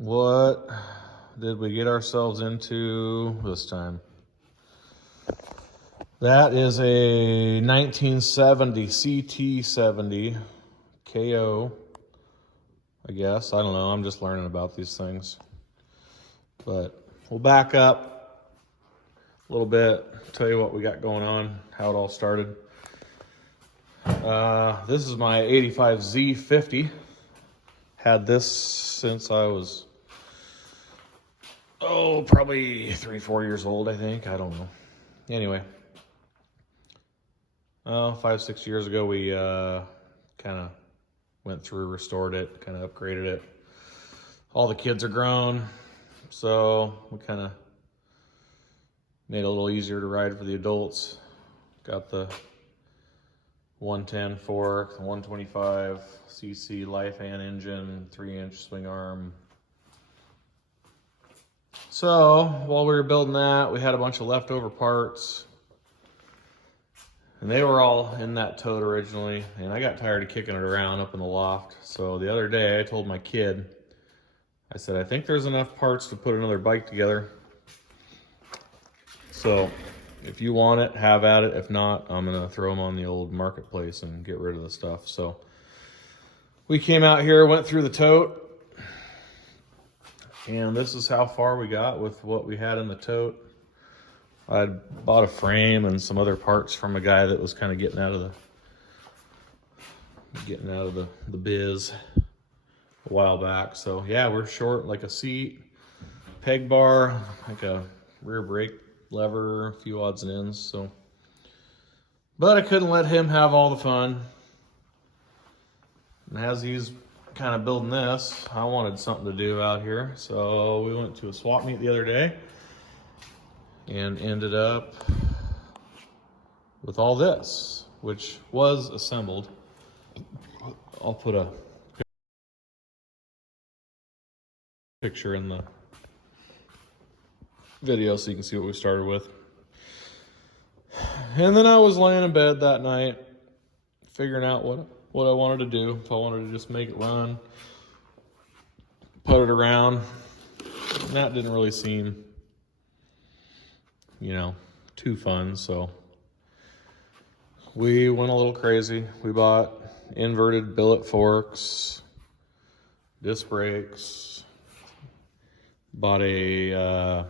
What did we get ourselves into this time? That is a 1970 ct70 KO, I guess. I don't know. I'm just learning about these things. But we'll back up a little bit, tell you what we got going on, how it all started. This is my 85Z50. Had this since I was, probably 3-4 years old, I think. I don't know. Anyway, 5-6 years ago, we kind of went through, restored it, kind of upgraded it. All the kids are grown, so we kind of made it a little easier to ride for the adults. Got the 110 fork, the 125 cc Lifan engine, 3-inch swing arm. So while we were building that, we had a bunch of leftover parts, and they were all in that tote originally, and I got tired of kicking it around up in the loft. So the other day I told my kid, I said, I think there's enough parts to put another bike together. So if you want it, have at it. If not, I'm gonna throw them on the old marketplace and get rid of the stuff. So we came out here, went through the tote, and this is how far we got with what we had in the tote. I bought a frame and some other parts from a guy that was kind of getting out of the biz a while back. So yeah, we're short like a seat, peg bar, like a rear brake lever, a few odds and ends. So, but I couldn't let him have all the fun. And as he's kind of building this, I wanted something to do out here. So we went to a swap meet the other day and ended up with all this, which was assembled. I'll put a picture in the video so you can see what we started with. And then I was laying in bed that night figuring out what I wanted to do. If I wanted to just make it run, put it around, and that didn't really seem, too fun. So we went a little crazy. We bought inverted billet forks, disc brakes, bought a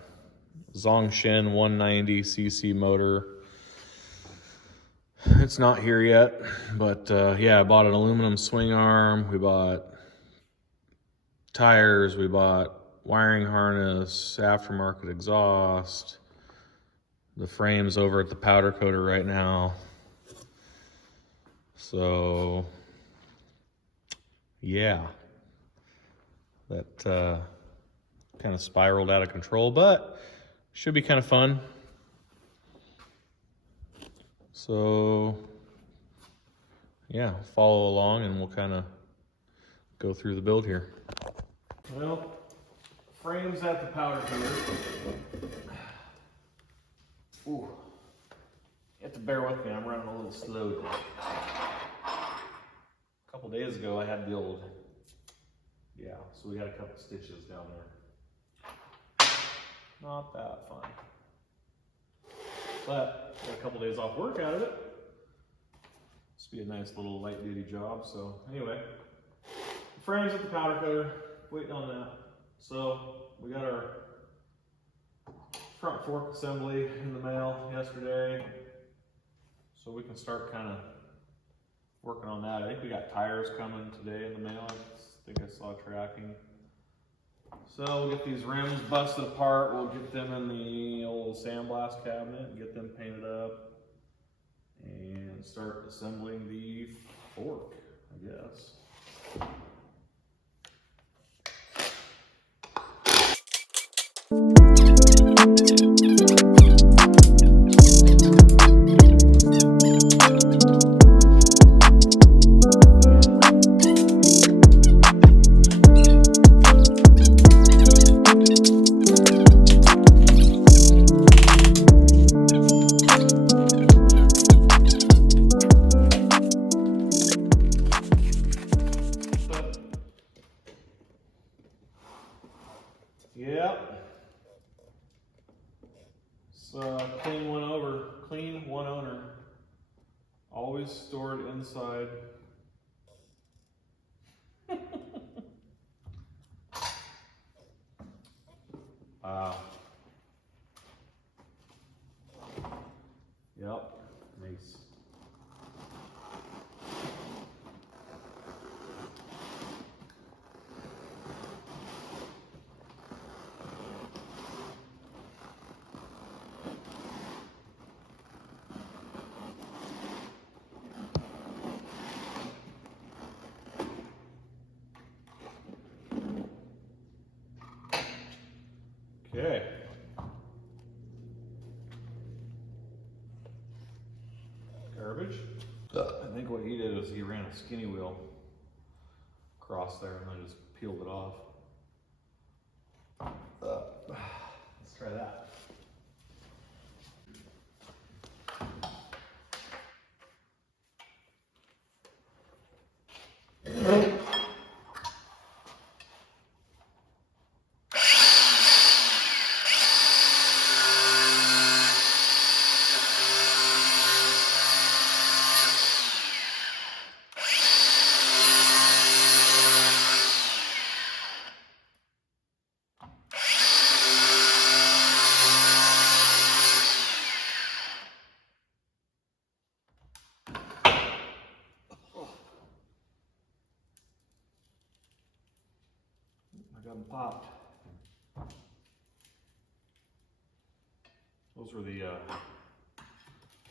Zongshin 190 cc motor. It's not here yet, but yeah, I bought an aluminum swing arm. We bought tires. We bought wiring harness, aftermarket exhaust. The frame's over at the powder coater right now. So yeah, that kind of spiraled out of control, but should be kind of fun. So yeah, follow along and we'll kind of go through the build here. Well, frame's at the powder coater. Ooh, you have to bear with me, I'm running a little slow today. A couple days ago I had the old, so we got a couple stitches down there. Not that fun. But got a couple days off work out of it. This will be a nice little light duty job. So anyway, the frame's at the powder coater, waiting on that. So we got our front fork assembly in the mail yesterday. So we can start kind of working on that. I think we got tires coming today in the mail. I think I saw tracking. So we'll get these rims busted apart. We'll get them in the old sandblast cabinet and get them painted up and start assembling the fork, I guess. Yep. It's clean one owner. Always stored inside. Wow. Yep. Nice. Okay. Garbage. I think what he did was he ran a skinny wheel across there and then just peeled it off. Let's try that. I got them popped. Those were the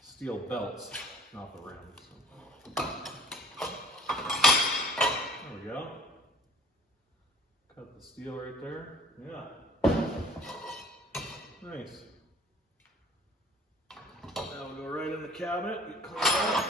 steel belts, not the rims. So. There we go. Cut the steel right there. Yeah. Nice. Now we'll go right in the cabinet, get cleaned up.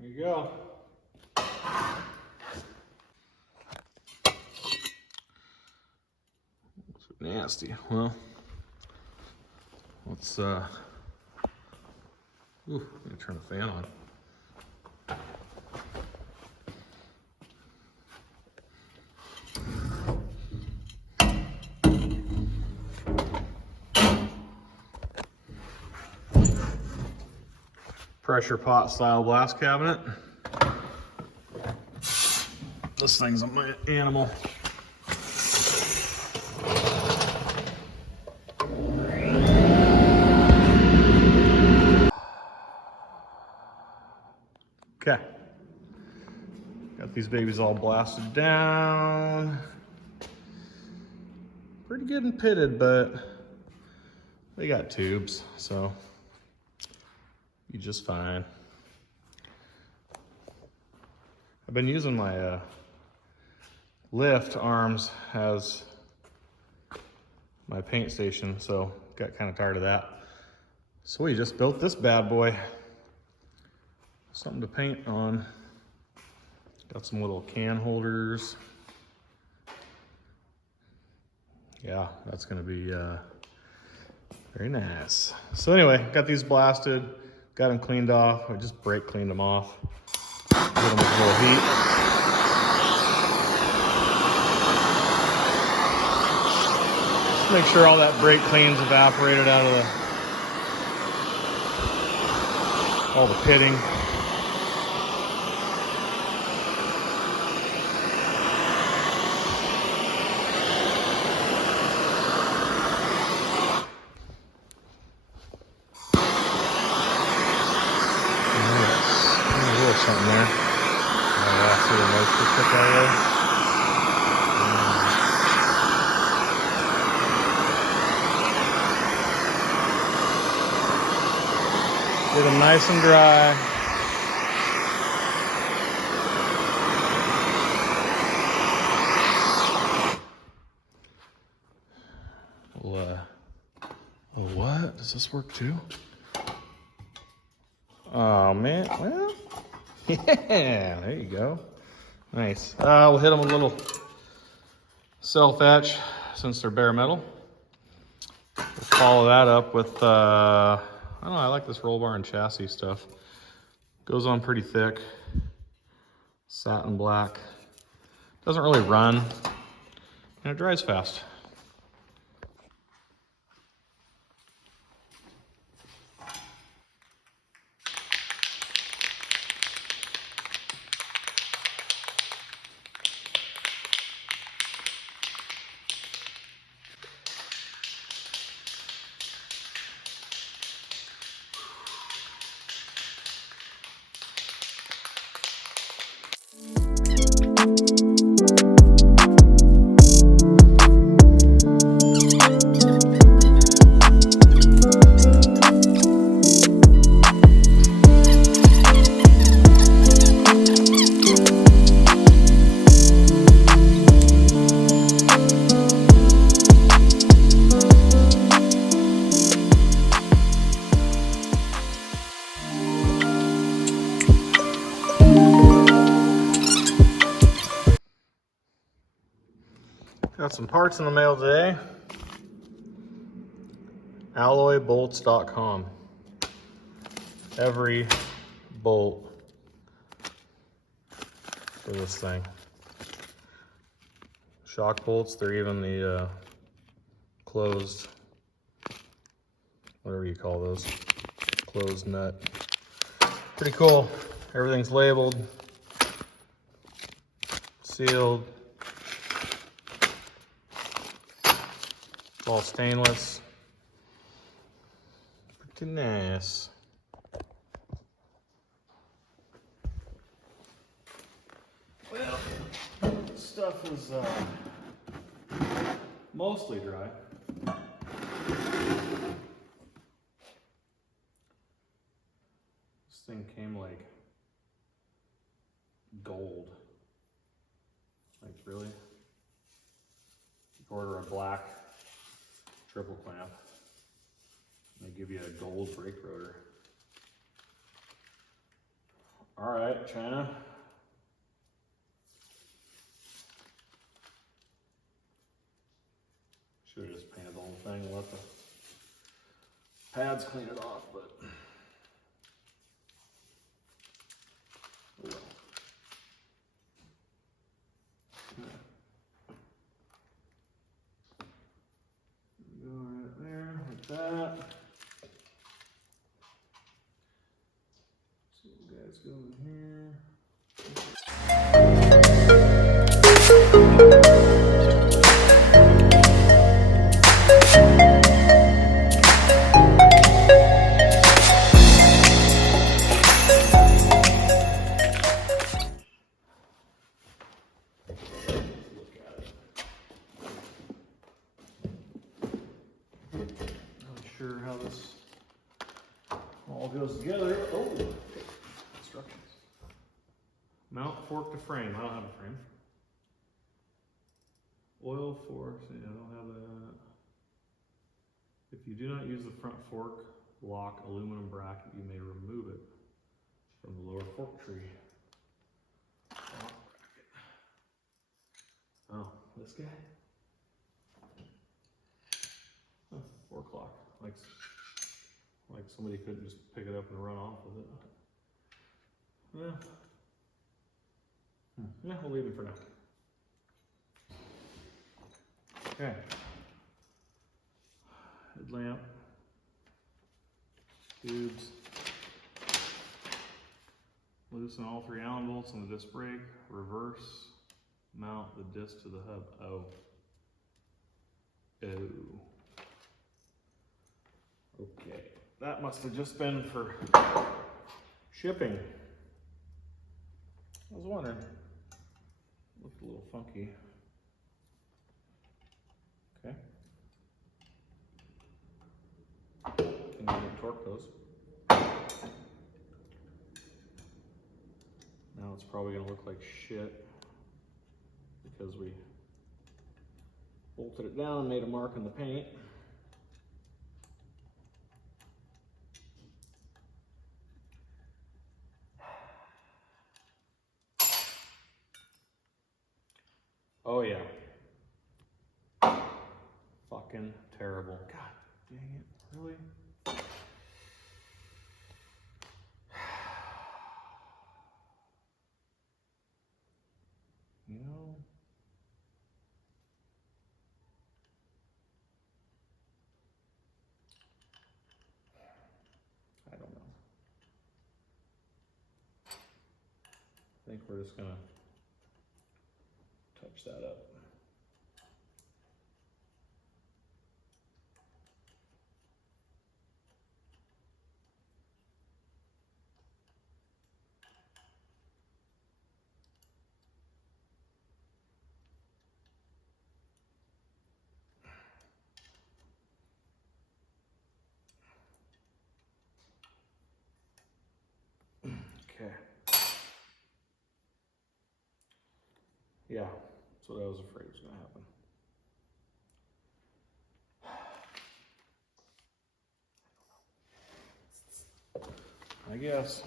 There you go. Nasty. Well, let's ooh, I'm gonna turn the fan on. Pressure pot style blast cabinet. This thing's my animal. Okay. Got these babies all blasted down. Pretty good and pitted, but they got tubes, so be just fine. I've been using my lift arms as my paint station, so got kind of tired of that. So we just built this bad boy. Something to paint on. Got some little can holders. Yeah, that's gonna be very nice. So anyway, got these blasted, got them cleaned off. I just brake cleaned them off. Give them a little heat. Just make sure all that brake clean's evaporated out of all the pitting. Something there. Oh yeah, see the moisture took out of there. Get them nice and dry. Well, oh, what? Does this work too? Oh man, well, yeah, there you go. Nice. We'll hit them with a little self-etch since they're bare metal. We'll follow that up with, I don't know, I like this roll bar and chassis stuff. Goes on pretty thick. Satin black. Doesn't really run, and it dries fast. Got some parts in the mail today. Alloybolts.com. Every bolt for this thing. Shock bolts, they're even the closed, whatever you call those, closed nut. Pretty cool. Everything's labeled, sealed. It's all stainless. Pretty nice. Well, this stuff is mostly dry. This thing came like gold. Like really? You order a black triple clamp, and they give you a gold brake rotor. All right, China. Should have just painted the whole thing and let the pads clean it off, but oh well. Go right there, like that. So you guys go in here. Not sure how this all goes together. Oh, instructions. Mount fork to frame. I don't have a frame. Oil fork. I don't have that. If you do not use the front fork lock aluminum bracket, you may remove it from the lower fork tree. Oh, this guy? Oh, fork lock. Like somebody couldn't just pick it up and run off with it. Yeah, we'll leave it for now. Okay. Headlamp. Tubes. Loosen all 3 Allen bolts on the disc brake. Reverse. Mount the disc to the hub. Oh. Okay. That must have just been for shipping. I was wondering. Looked a little funky. Okay. Can you torque those? Now it's probably going to look like shit because we bolted it down and made a mark in the paint. Oh yeah. Fucking terrible. God dang it, really? You know? I don't know. I think we're just gonna touch that up. Okay. Yeah, that's what I was afraid was gonna happen. I guess.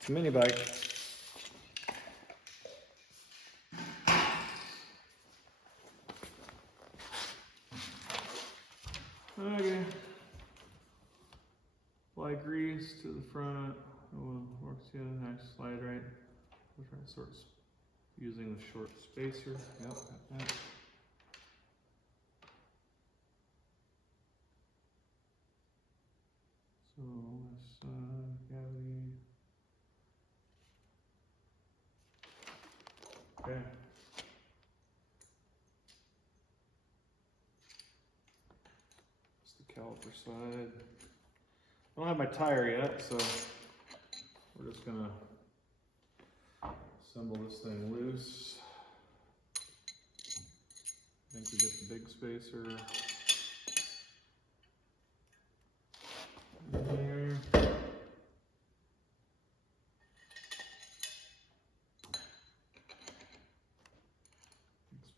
It's a mini bike. Okay. Apply grease to the front. Oh, works good. Nice slide right. We're trying to sort of using the short spacer. Yep, got that. So this cavity. Okay. It's the caliper side. I don't have my tire yet, so we're just gonna assemble this thing loose. I think we get the big spacer in here.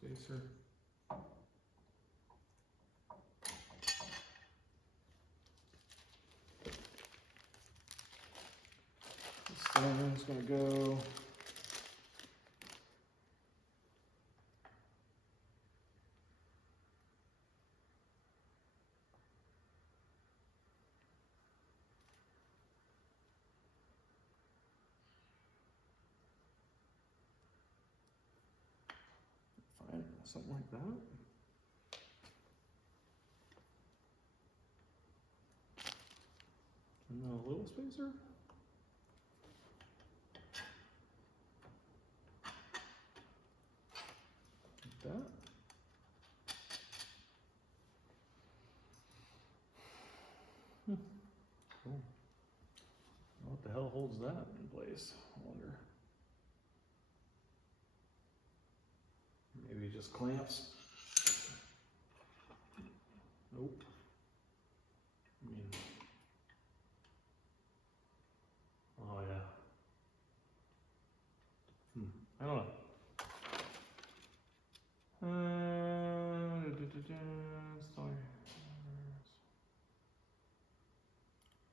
Big spacer. This thing's gonna go. Fine, something like that. And then a little spacer. Like that. Cool. What the hell holds that in place? I wonder. Maybe just clamps. Nope. I mean, oh yeah. I don't know.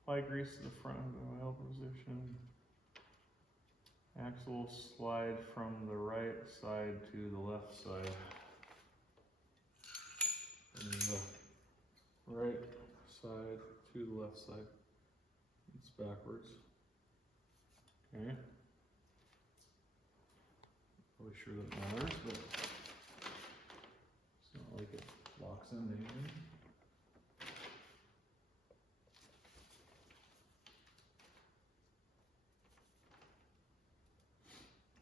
Apply grease to the front of the oil position. Axle slide from the right side to the left side. And the right side to the left side. It's backwards. Okay. Really sure that matters, but it's not like it locks in anything.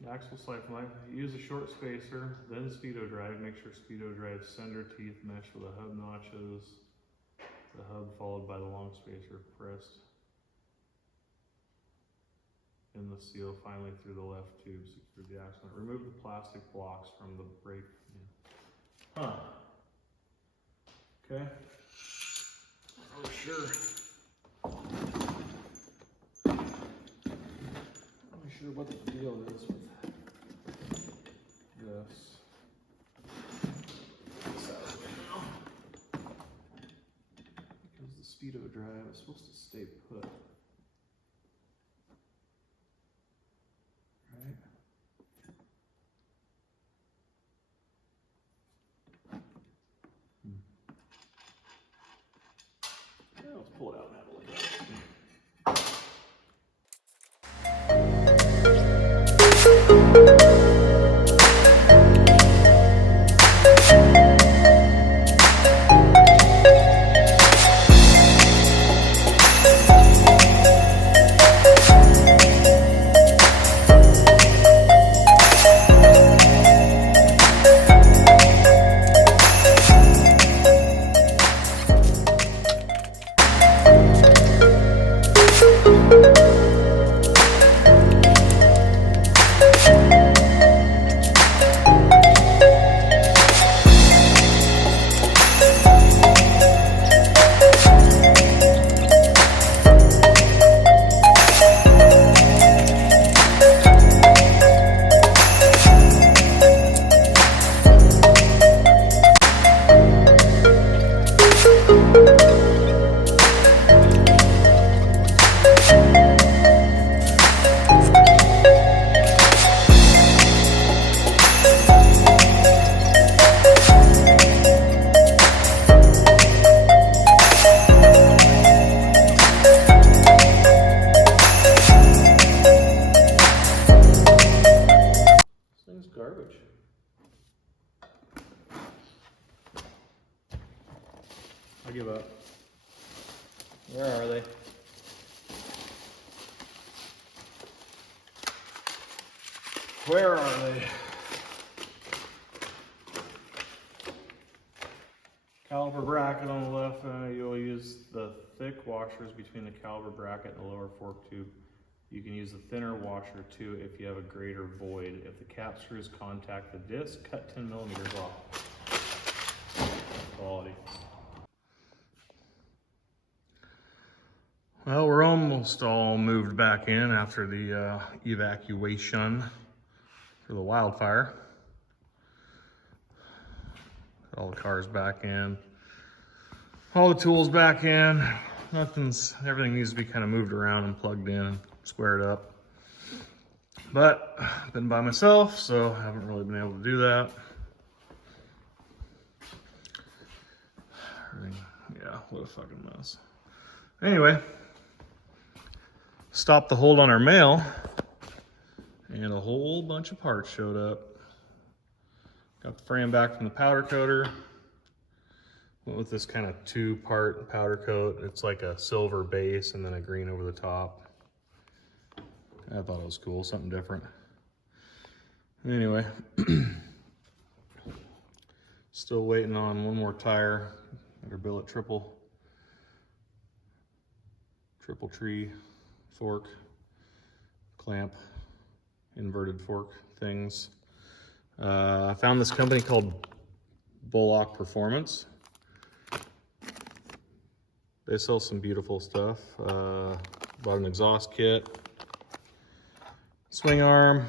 The axle slide from left. Use a short spacer, then speedo drive. Make sure speedo drive center teeth mesh with the hub notches. The hub followed by the long spacer pressed in the seal finally through the left tube, secure the axle. Remove the plastic blocks from the brake. Huh. Okay. Oh, sure. sure what the deal is with this. This out of the way now. Because the speedo drive is supposed to stay put. Right? Yeah, let's pull it out and have a look at it. Garbage. I give up. Where are they? Where are they? Caliper bracket on the left, you'll use the thick washers between the caliper bracket and the lower fork tube. You can use the thinner washer too if you have a greater void. If the cap screws contact the disc, cut 10 millimeters off. Quality. Well, we're almost all moved back in after the evacuation for the wildfire. Got all the cars back in, all the tools back in. Everything needs to be kind of moved around and plugged in and squared up. But I've been by myself, so I haven't really been able to do that. Yeah, what a fucking mess. Anyway, stopped the hold on our mail, and a whole bunch of parts showed up. Got the frame back from the powder coater. Went with this kind of 2-part powder coat. It's like a silver base and then a green over the top. I thought it was cool, something different. Anyway, still waiting on one more tire. Better bill it triple tree fork, clamp, inverted fork things. I found this company called Bullock Performance. They sell some beautiful stuff. Bought an exhaust kit, swing arm,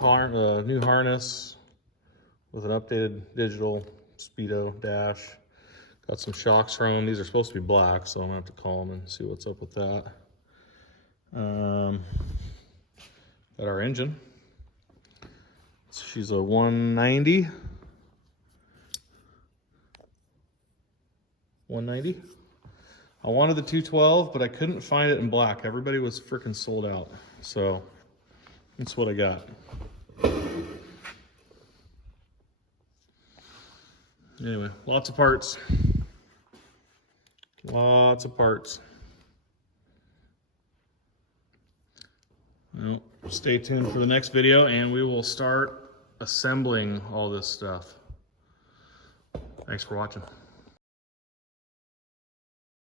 new harness with an updated digital speedo dash. Got some shocks from them. These are supposed to be black, so I'm gonna have to call them and see what's up with that. Got our engine. She's a 190. 190. I wanted the 212, but I couldn't find it in black. Everybody was freaking sold out. So that's what I got. Anyway, lots of parts. Lots of parts. Well, stay tuned for the next video and we will start assembling all this stuff. Thanks for watching.